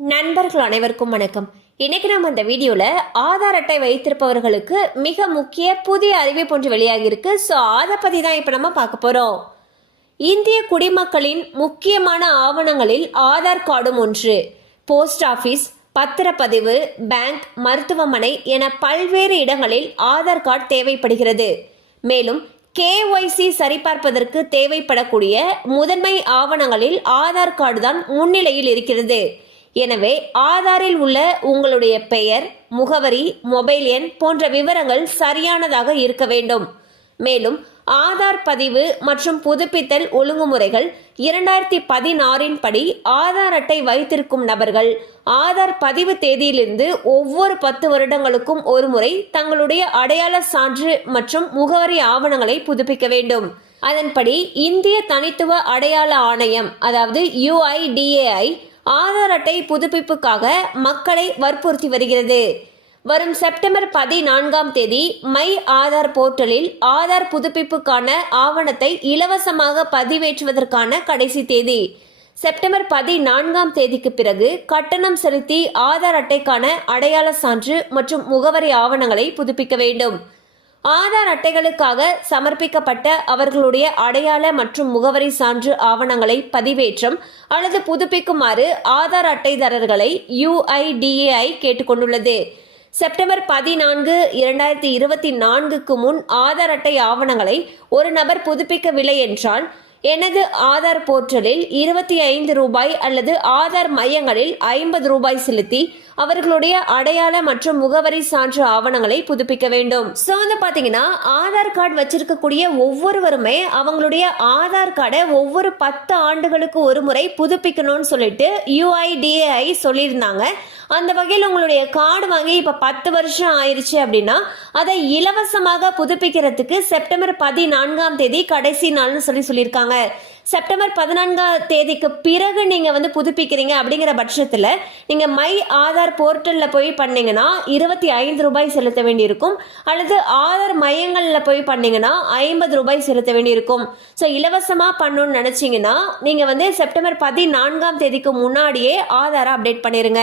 நண்பர்கள் அனைவருக்கும் வணக்கம். இன்னைக்கு நம்ம இந்த வீடியோவில் ஆதார் அட்டை வைத்திருப்பவர்களுக்கு மிக முக்கிய புதிய அறிவிப்பு ஒன்று வெளியாகியிருக்கு ஸோ அதை பற்றி தான் இப்போ நம்ம பார்க்க போகிறோம் இந்திய குடிமக்களின் முக்கியமான ஆவணங்களில் ஆதார் கார்டும் ஒன்று. போஸ்ட் ஆஃபீஸ் பத்திரப்பதிவு பேங்க் மருத்துவமனை என பல்வேறு இடங்களில் ஆதார் கார்டு தேவைப்படுகிறது. மேலும் கேஒய்சி சரிபார்ப்பதற்கு தேவைப்படக்கூடிய முதன்மை ஆவணங்களில் ஆதார் கார்டு தான் முன்னிலையில் இருக்கிறது. எனவே ஆதாரில் உள்ள உங்களுடைய பெயர் முகவரி மொபைல் எண் போன்ற விவரங்கள் சரியானதாக இருக்க வேண்டும். மேலும் ஆதார் பதிவு மற்றும் புதுப்பித்தல் ஒழுங்குமுறைகள் இரண்டாயிரத்தி பதினாறின் படி ஆதார் அட்டை வைத்திருக்கும் நபர்கள் ஆதார் பதிவு தேதியிலிருந்து ஒவ்வொரு பத்து வருடங்களுக்கும் ஒருமுறை தங்களுடைய அடையாள சான்று மற்றும் முகவரி ஆவணங்களை புதுப்பிக்க வேண்டும். அதன்படி இந்திய தனித்துவ அடையாள ஆணையம் அதாவது யுஐடிஏஐ ஆதார் அட்டை புதுப்பிப்புக்காக மக்களை வற்புறுத்தி வருகிறது. வரும் செப்டம்பர் பதினான்காம் தேதி மை ஆதார் போர்ட்டலில் ஆதார் புதுப்பிப்புக்கான ஆவணத்தை இலவசமாக பதிவேற்றுவதற்கான கடைசி தேதி. செப்டம்பர் பதினான்காம் தேதிக்கு பிறகு கட்டணம் செலுத்தி ஆதார் அட்டைக்கான அடையாள சான்று மற்றும் முகவரி ஆவணங்களை புதுப்பிக்க வேண்டும். ஆதார் அட்டைகளுக்காக சமர்ப்பிக்கப்பட்ட அவர்களுடைய அடையாள மற்றும் முகவரி சான்று ஆவணங்களை பதிவேற்றம் அல்லது புதுப்பிக்குமாறு ஆதார் அட்டைதாரர்களை யுஐடிஏஐ கேட்டுக்கொண்டுள்ளது. செப்டம்பர் பதினான்கு இரண்டாயிரத்தி இருபத்தி நான்குக்கு முன் ஆதார் அட்டை ஆவணங்களை ஒரு நபர் புதுப்பிக்கவில்லை என்றால் எனது ஆதார் போர்ட்டலில் இருபத்தி ஐந்து ரூபாய் அல்லது ஆதார் மையங்களில் ஐம்பது ரூபாய் செலுத்தி அவர்களுடைய அடையாள மற்றும் முகவரி சான்று ஆவணங்களை புதுப்பிக்க வேண்டும். ஸோ வந்து பார்த்தீங்கன்னா ஆதார் கார்டு வச்சிருக்கக்கூடிய ஒவ்வொருவருமே அவங்களுடைய ஆதார் கார்டை ஒவ்வொரு பத்து ஆண்டுகளுக்கு ஒரு முறை புதுப்பிக்கணும்னு சொல்லிட்டு யுஐடிஏஐ சொல்லியிருந்தாங்க. அந்த வகையில் உங்களுடைய கார்டு வாங்கி இப்போ பத்து வருஷம் ஆயிடுச்சு அப்படின்னா அதை இலவசமாக புதுப்பிக்கிறதுக்கு செப்டம்பர் பதினான்காம் தேதி கடைசி நாள்னு சொல்லி சொல்லியிருக்காங்க. செப்டம்பர் பதினான்காம் தேதிக்கு பிறகு நீங்கள் வந்து புதுப்பிக்கிறீங்க அப்படிங்கிற பட்சத்தில் நீங்கள் மை ஆதார் போர்ட்டலில் போய் பண்ணிங்கன்னா இருபத்தி ஐந்து ரூபாய் செலுத்த வேண்டியிருக்கும். அல்லது ஆதார் மையங்களில் போய் பண்ணிங்கன்னா ஐம்பது ரூபாய் செலுத்த வேண்டியிருக்கும். ஸோ இலவசமாக பண்ணணும்னு நினச்சிங்கன்னா நீங்கள் வந்து செப்டம்பர் பதினான்காம் தேதிக்கு முன்னாடியே ஆதாரை அப்டேட் பண்ணிடுங்க